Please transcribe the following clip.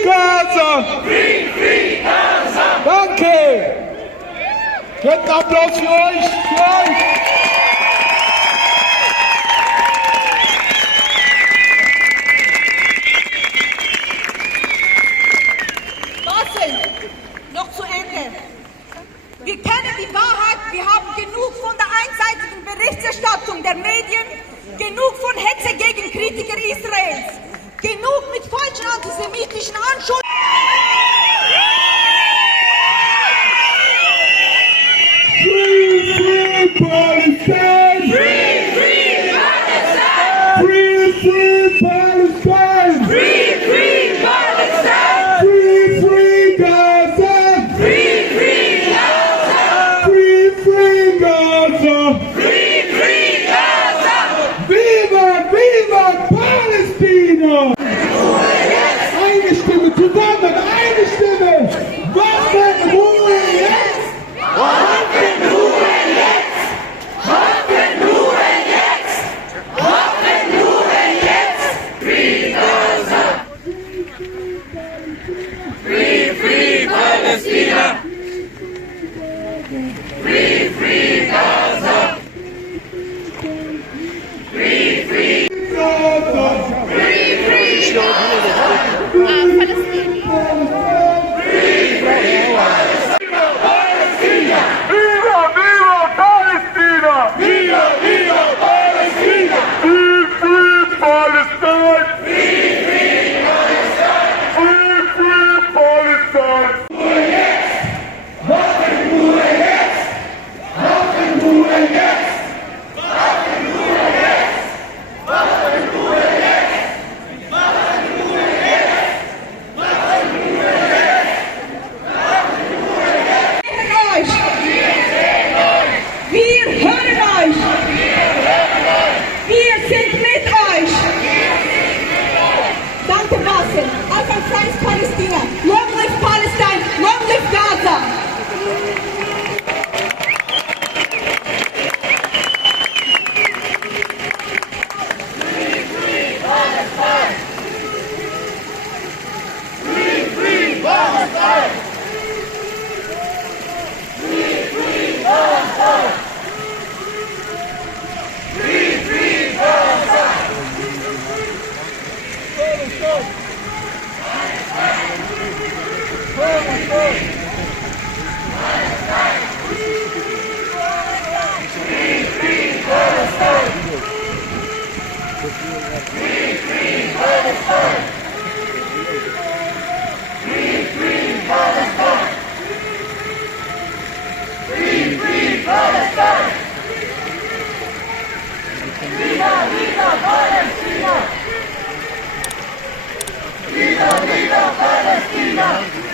free Gaza! Free, free Gaza! Danke! Jetzt Applaus für euch! Basel, noch zu Ende. Wir kennen die Wahrheit, wir haben genug von der einseitigen Berichterstattung der Medien, genug von Hetze gegen Kritiker Israels, genug mit falschen antisemitischen Anschuldigungen. Free, free Palestine! Free, free Palestine! Free, free Palestine! Free, free Palestine! Free, free Gaza! Free, free Gaza! Free, free Gaza! Free, free Gaza! Viva, viva Palästina! Eine Stimme zusammen, eine Stimme! Waffenruhe jetzt! Waffenruhe jetzt! Waffenruhe jetzt! Waffenruhe jetzt! Free Gaza! Free, free Palästina! Free, free Gaza! Free, free Gaza! Free, free Viva, viva Palästina! Viva, viva Palästina! Free, free Palestine! Free, free Palestine! Free, free Palestine! Waffenruhe jetzt! Waffenruhe jetzt! Waffenruhe jetzt! Waffenruhe jetzt! Waffenruhe jetzt! Waffenruhe jetzt! Waffenruhe jetzt! Wir hören euch! Wir sind mit euch! Danke Basel! Einfach freies Palästina! Long live Palestine! Long live Gaza! Viva, viva Palästina!